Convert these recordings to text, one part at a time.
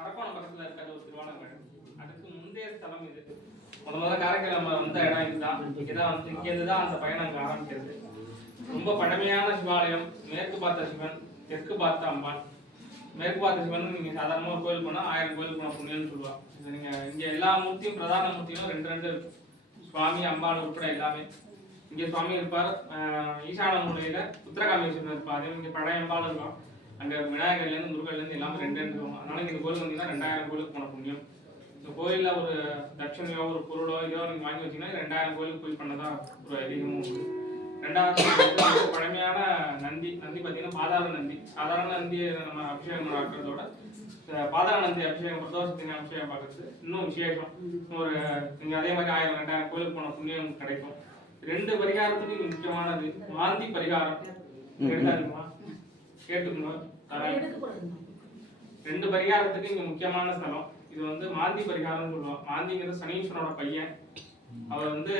அரக்கோணம் பக்கத்துல இருக்கிற ஒரு திருவாலங்காடு. அதுக்கு முந்தைய ஸ்தலம் இது. முதல்ல காரைக்கால் வந்த இடம் இதுதான். இங்கதான் வந்து இங்கிருந்து தான் அந்த பயணம் அங்க ஆரம்பிக்கிறது. ரொம்ப பழமையான சிவாலயம். மேற்கு பார்த்த சிவன், தெற்கு பார்த்த அம்பாள். மேற்கு பார்த்த சிவன் நீங்க சாதாரணமா ஒரு கோயில் போனா 1000 கோயில் போன புண்ணியம்னு சொல்லுவாங்க. நீங்க இங்க எல்லா மூர்த்தியும் பிரதான மூர்த்தியும் 2 இருக்கு. சுவாமி அம்பாள் உட்பட எல்லாமே. இங்க சுவாமி இருப்பார். ஈசான மூலையில உத்தரகாமேஸ்வரர் இருப்பார். இங்க பழைய அம்பாள் இருக்கும். அங்க விநாயகர்ல இருந்து முருகன்ல இருந்து எல்லாமே 2 இருக்கும். அதனால இந்த கோயில் வந்தீங்கன்னா 2000 கோயிலுக்கு போன புண்ணியம். இந்த கோயில்ல ஒரு தட்சணையோ ஒரு பொருளோ இதோ நீங்க வாங்கி வச்சீங்கன்னா 2000 கோயிலுக்கு போய் பண்ணதா ஒரு ஐதீகமும் உண்டு. 2வது பழமையான நந்தி. நந்தி பார்த்தீங்கன்னா பாதாள நந்தி. சாதாரண நந்தி நம்ம அபிஷேகம் பார்க்கறதோட பாதாள நந்தி அபிஷேகம் பிரதோஷத்தின் அபிஷேகம் பார்க்கறது இன்னும் விசேஷம். ஒரு நீங்க அதே மாதிரி 1000 2000 கோயிலுக்கு போன புண்ணியம் கிடைக்கும். 2 பரிகாரத்துக்கு முக்கியமானது மாந்தி பரிகாரம். கேட்டாருமா கேட்டுக்கணும். 2 பரிகாரத்துக்கு இங்க முக்கியமான ஸ்தலம். இது வந்து மாந்தி பரிகாரம்னு சொல்லுவோம். மாந்திங்கிறது சனீஸ்வரனோட பையன். அவர் வந்து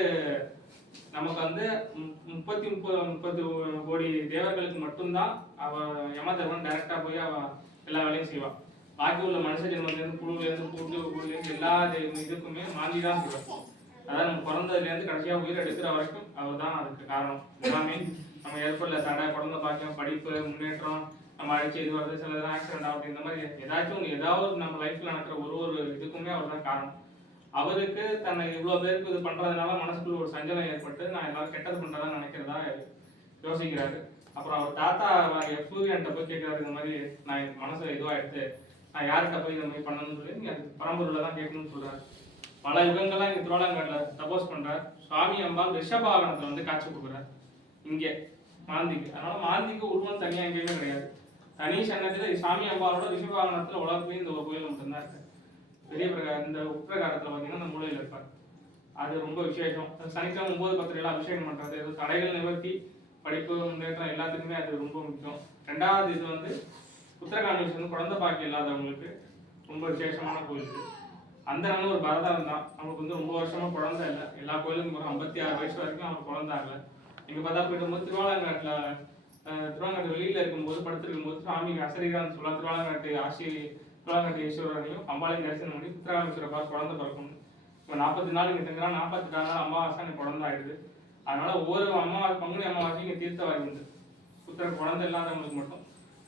நமக்கு வந்து 30 கோடி தேவர்களுக்கு மட்டும்தான் அவ யமதர்மன் டைரக்டா போய் அவ எல்லா வேலையும் செய்வான். பாக்கி உள்ள மனுஷ ஜென்மத்திலிருந்து புழுவிலேருந்து கூட்டுலேருந்து எல்லா இதுக்குமே மாந்தி தான் செய்வார். அதாவது நம்ம பிறந்ததுலேருந்து கடைசியா உயிர் எடுக்கிற வரைக்கும் அவர் தான் அதுக்கு காரணம். எல்லாமே நம்ம ஏற்படல தடை, குழந்தை பாக்கியம், படிப்பு, முன்னேற்றம், நம்ம அழைச்சி இது வருது, சில ஆக்சிடென்ட் ஆகுது, இந்த மாதிரி ஏதாவது நம்ம லைஃப்ல நடக்கிற ஒரு இதுக்குமே அவர் தான் காரணம். அவருக்கு தன்னை இவ்வளவு பேருக்கு இது பண்றதுனால மனசுக்குள்ள ஒரு சஞ்சலம் ஏற்பட்டு நான் எல்லாரும் கெட்டது பண்றதா நினைக்கிறதா யோசிக்கிறாரு. அப்புறம் அவர் தாத்தா என்கிட்ட போய் கேட்கிறாரு, இந்த மாதிரி நான் என் மனசுல இதுவா எடுத்து நான் யார்கிட்ட போய் இந்த மாதிரி பண்ணணும்னு சொல்லி நீங்க அது பரம்பொருளை தான் கேட்கணும்னு சொல்றாரு. பல யுகங்கள்லாம் இங்க திருவாலங்காடுல தபோஸ் பண்றார். சுவாமி அம்பாள் ரிஷபாகனத்துல வந்து காட்சி கொடுக்குறார் இங்கே மாந்திக்கு. அதனால மாந்திக்கு உருவம் தனியா எங்கேயுமே கிடையாது. தனி சன்னத்துல சாமி அம்பாளோட ரிஷபாகனத்துல உலகத்துலேயும் இந்த ஒரு கோயில் மட்டும்தான் இருக்கு. பெரிய இந்த உட்பிரகாரத்துல பாத்தீங்கன்னா அந்த மூலையில இருப்பார். அது ரொம்ப விசேஷம். சனிக்கிழமை 9-10 அபிஷேகம் பண்றது, ஏதோ தடைகள் நிவர்த்தி, படிப்பு, முன்னேற்றம் எல்லாத்துக்குமே அது ரொம்ப முக்கியம். 2வது இது வந்து உத்தரகாமேஸ்வரர் வந்து குழந்தை பாக்கியம் இல்லாதவங்களுக்கு ரொம்ப விசேஷமான கோயில். அந்த நாள் ஒரு பரதம் தான். நமக்கு வந்து ரொம்ப வருஷமா குழந்தை இல்லை. எல்லா கோயிலுக்கும் ஒரு 56 வயசு வரைக்கும் அவருக்கு குழந்தை ஆகல. இங்க பார்த்தா போயிடும்போது திருவாலங்காட்டுல திருவாலங்காட்டு வெளியில இருக்கும்போது படுத்திருக்கும் போது சுவாமி அசரீரான்னு சொல்ல திருவாலங்காட்டு ஈஸ்வரனையும் அம்பாளையும் தரிசனம் பண்ணி உத்தரகாமேஸ்வரர் பார்த்து குழந்தை பிறக்கணும். இப்போ 40 நாள் இங்க தங்குறா, 48 நாள் அமாவாசை எனக்கு குழந்தை ஆயிடுது. அதனால ஒவ்வொரு பங்குனி அமாவாசையும் இங்க தீர்த்தவாரி உண்டு. குழந்தை இல்லாதவங்களுக்கு மட்டும்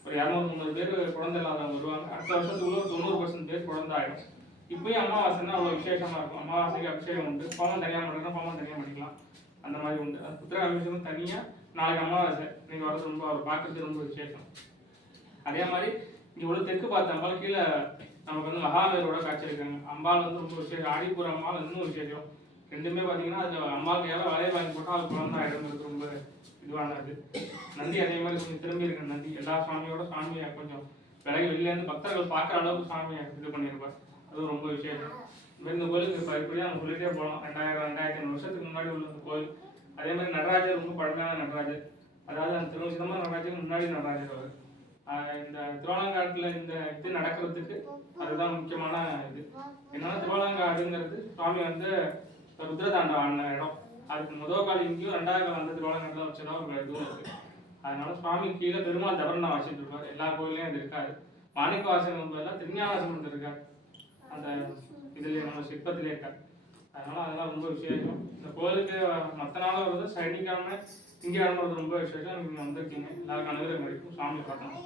ஒரு 200-300 பேர் குழந்தை இல்லாதவங்க வருவாங்க. அடுத்த வருஷத்துக்குள்ள 90% பேர் குழந்தை ஆயிடும். இப்பயும் அமாவாசைன்னா அவ்வளவு விசேஷமா இருக்கும். அமாவாசைக்கு அபிஷேகம் உண்டு. பாவம் தனியா பண்ணுறதுனா பாவம் தனியா பண்ணிக்கலாம். அந்த மாதிரி உண்டு. உத்தரகாமேஸ்வரம் தனியா நாளைக்கு அமாவாசை நீங்க வரது ரொம்ப அவர் பார்க்கறது ரொம்ப விசேஷம். அதே மாதிரி இங்க உள்ள தெற்கு பார்த்த அம்பாள் கீழே நமக்கு வந்து மகாவீரோட காட்சி இருக்காங்க. அம்பாள் வந்து ரொம்ப விசேஷம். ஆடிப்பூர் அம்பாள் இன்னும் விசேஷம். 2மே பாத்தீங்கன்னா அது அம்பாளுக்கு எவ்வளவு வேலையை வாங்கி போட்டா அது குழந்தை ஆயிடுங்கிறது ரொம்ப இதுவானது. நந்தி அதே மாதிரி கொஞ்சம் திரும்பி இருக்க நந்தி. எல்லா சுவாமியோட சாமியை கொஞ்சம் விலகி வெளியில இருந்து பக்தர்கள் பார்க்குற அளவுக்கு சாமியை இது பண்ணியிருப்பார். அது ரொம்ப விசேஷம். இந்த கோயிலுக்கு இப்படிதான் நம்ம சொல்லிட்டே போகலாம். 2000-2500 வருஷத்துக்கு முன்னாடி உள்ள கோயில். அதே மாதிரி நடராஜர் ரொம்ப பழமையான நடராஜர். அதாவது அந்த சிதம்பரம் நடராஜருக்கு முன்னாடி நடராஜர் அவர். இந்த திருவாலங்காட்டுல இந்த இது நடக்கிறதுக்கு அதுதான் முக்கியமான இது. என்னன்னா திருவாலங்காடுங்கிறது சுவாமி வந்து ருத்ரதாண்டம் ஆடின இடம். அதுக்கு முதல் கால் இங்கேயும் 2வது கால் அந்த திருவாலங்காட்டுல வச்சதா ஒரு இதுவும் இருக்கு. அதனால சுவாமி கீழே பெருமாள் தவறுனா வச்சுட்டு இருப்பார். எல்லா கோயிலையும் அது இருக்காது. மாணிக்க வாசகம் திருஞானசம் இருக்காரு அந்த இதுல நம்ம சிற்பத்திலே இருக்காரு. அதனால அதெல்லாம் ரொம்ப விசேஷம். இந்த கோயிலுக்கு மற்ற நாளும் வருது, சனிக்கிழமை இங்கே வரும்போது ரொம்ப விசேஷம். நீங்க வந்திருக்கீங்க, எல்லாருக்கும் அனுகிரகம் கிடைக்கும். சாமி பார்க்கணும்.